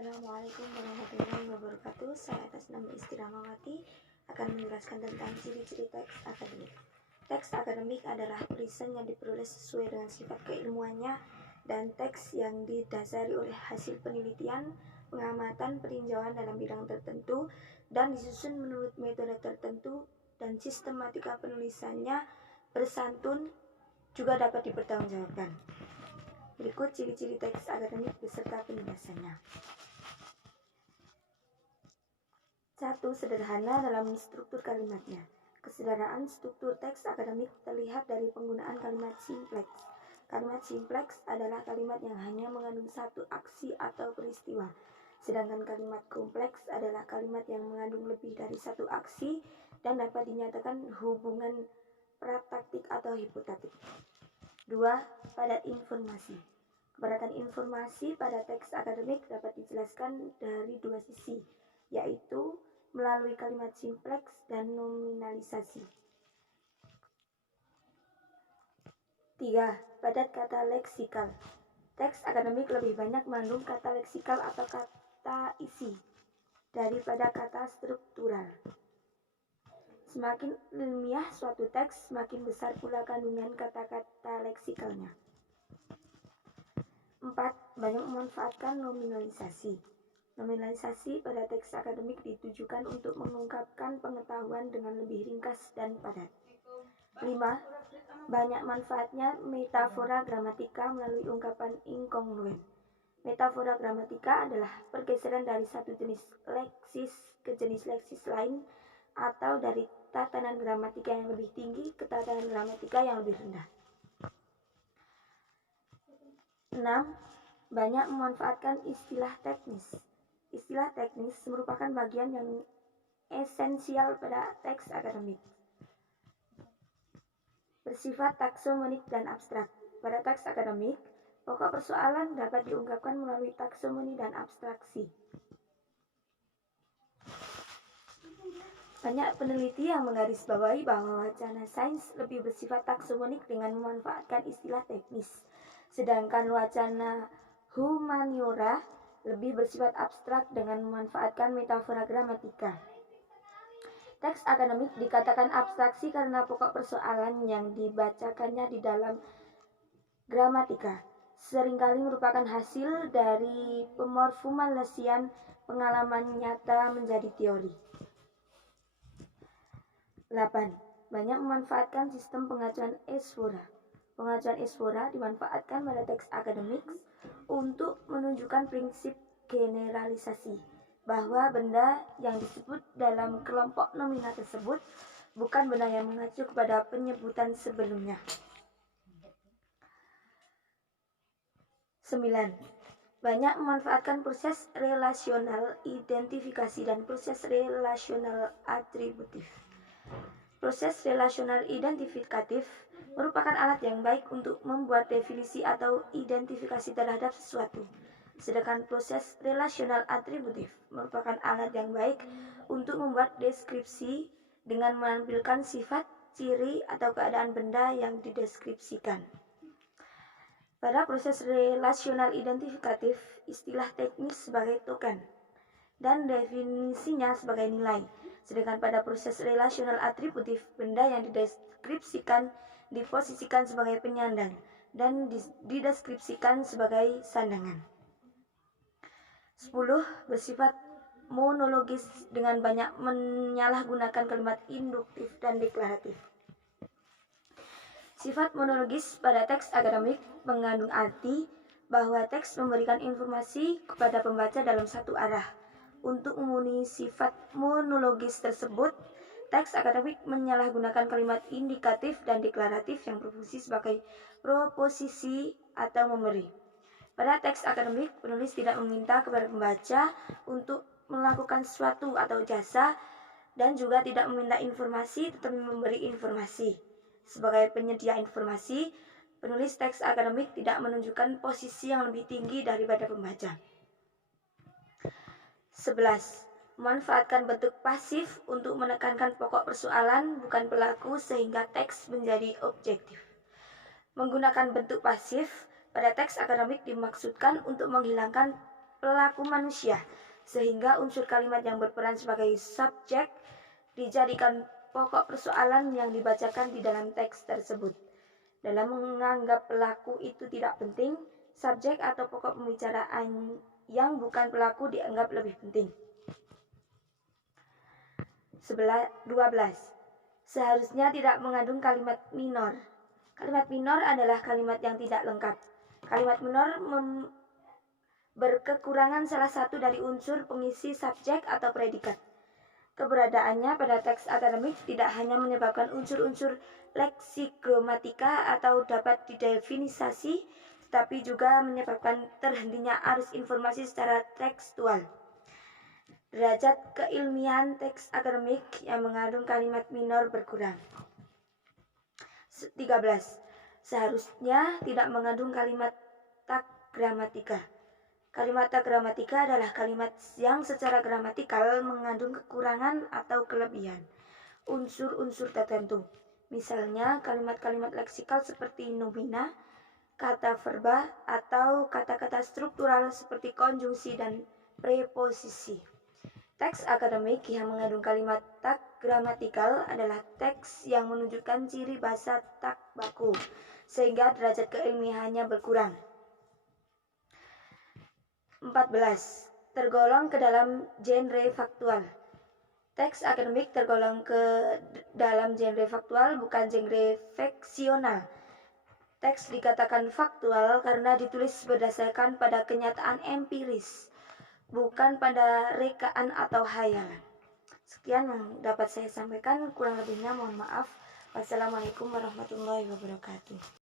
Assalamualaikum warahmatullahi wabarakatuh. Saya atas nama Istiramawati akan menjelaskan tentang ciri-ciri teks akademik. Teks akademik adalah tulisan yang diperoleh sesuai dengan sifat keilmuannya dan teks yang didasari oleh hasil penelitian, pengamatan, peninjauan dalam bidang tertentu dan disusun menurut metode tertentu dan sistematika penulisannya bersantun juga dapat dipertanggungjawabkan. Berikut ciri-ciri teks akademik beserta penjelasannya. 1. Sederhana dalam struktur kalimatnya. Kesederhanaan struktur teks akademik terlihat dari penggunaan kalimat simpleks. Kalimat simpleks adalah kalimat yang hanya mengandung satu aksi atau peristiwa, sedangkan kalimat kompleks adalah kalimat yang mengandung lebih dari satu aksi dan dapat dinyatakan hubungan prataktik atau hipotatik. 2. Padat informasi. Kepadatan informasi pada teks akademik dapat dijelaskan dari dua sisi, yaitu melalui kalimat simpleks dan nominalisasi. 3. Padat kata leksikal. Teks akademik lebih banyak mengandung kata leksikal atau kata isi daripada kata struktural. Semakin ilmiah suatu teks, semakin besar pula kandungan kata-kata leksikalnya. 4. Banyak memanfaatkan nominalisasi. Nominalisasi pada teks akademik ditujukan untuk mengungkapkan pengetahuan dengan lebih ringkas dan padat. 5. Banyak manfaatnya metafora gramatika melalui ungkapan inkongruen. Metafora gramatika adalah pergeseran dari satu jenis leksis ke jenis leksis lain atau dari tatanan gramatika yang lebih tinggi ke tatanan gramatika yang lebih rendah. 6. Banyak memanfaatkan istilah teknis. Istilah teknis merupakan bagian yang esensial pada teks akademik. Bersifat taksomonik dan abstrak. Pada teks akademik, pokok persoalan dapat diungkapkan melalui taksomoni dan abstraksi. Banyak peneliti yang menggarisbawahi bahwa wacana sains lebih bersifat taksomonik dengan memanfaatkan istilah teknis, sedangkan wacana humaniora lebih bersifat abstrak dengan memanfaatkan metafora gramatika. Teks akademik dikatakan abstraksi karena pokok persoalan yang dibacakannya di dalam gramatika seringkali merupakan hasil dari pemorfomalisasian pengalaman nyata menjadi teori. 8. Banyak memanfaatkan sistem pengajuan esfora. Pengajuan esfora dimanfaatkan pada teks akademik untuk menunjukkan prinsip generalisasi bahwa benda yang disebut dalam kelompok nomina tersebut bukan benda yang mengacu kepada penyebutan sebelumnya. 9. Banyak memanfaatkan proses relasional identifikasi dan proses relasional atributif. Proses relasional identifikatif merupakan alat yang baik untuk membuat definisi atau identifikasi terhadap sesuatu. Sedangkan proses relasional atributif merupakan alat yang baik untuk membuat deskripsi dengan menampilkan sifat, ciri, atau keadaan benda yang dideskripsikan. Pada proses relasional identifikatif, istilah teknis sebagai token dan definisinya sebagai nilai. Sedangkan pada proses relasional atributif, benda yang dideskripsikan diposisikan sebagai penyandang dan dideskripsikan sebagai sandangan. 10. Bersifat monologis dengan banyak menyalahgunakan kalimat induktif dan deklaratif. Sifat monologis pada teks akademik mengandung arti bahwa teks memberikan informasi kepada pembaca dalam satu arah. Untuk memenuhi sifat monologis tersebut, teks akademik menyalahgunakan kalimat indikatif dan deklaratif yang berfungsi sebagai proposisi atau memberi. Pada teks akademik, penulis tidak meminta kepada pembaca untuk melakukan sesuatu atau jasa dan juga tidak meminta informasi tetapi memberi informasi. Sebagai penyedia informasi, penulis teks akademik tidak menunjukkan posisi yang lebih tinggi daripada pembaca. 11. Memanfaatkan bentuk pasif untuk menekankan pokok persoalan bukan pelaku sehingga teks menjadi objektif. Menggunakan bentuk pasif pada teks akademik dimaksudkan untuk menghilangkan pelaku manusia, sehingga unsur kalimat yang berperan sebagai subjek dijadikan pokok persoalan yang dibacakan di dalam teks tersebut. Dalam menganggap pelaku itu tidak penting, subjek atau pokok pembicaraan yang bukan pelaku dianggap lebih penting. 12. Seharusnya tidak mengandung kalimat minor. Kalimat minor adalah kalimat yang tidak lengkap. Kalimat minor berkekurangan salah satu dari unsur pengisi subjek atau predikat. Keberadaannya pada teks akademik tidak hanya menyebabkan unsur-unsur leksikogramatika atau dapat didefinisasi, tetapi juga menyebabkan terhentinya arus informasi secara tekstual. Derajat keilmian teks akademik yang mengandung kalimat minor berkurang. 13. Seharusnya tidak mengandung kalimat tak gramatika. Kalimat tak gramatika adalah kalimat yang secara gramatikal mengandung kekurangan atau kelebihan unsur-unsur tertentu. Misalnya kalimat-kalimat leksikal seperti nomina, kata verba, atau kata-kata struktural seperti konjungsi dan preposisi. Teks akademik yang mengandung kalimat tak gramatikal adalah teks yang menunjukkan ciri bahasa tak baku, sehingga derajat keilmiahannya berkurang. 14. Tergolong ke dalam genre faktual. Teks akademik tergolong ke dalam genre faktual, bukan genre fiksional. Teks dikatakan faktual karena ditulis berdasarkan pada kenyataan empiris, bukan pada rekaan atau hayalan. Sekian yang dapat saya sampaikan, kurang lebihnya mohon maaf. Wassalamualaikum warahmatullahi wabarakatuh.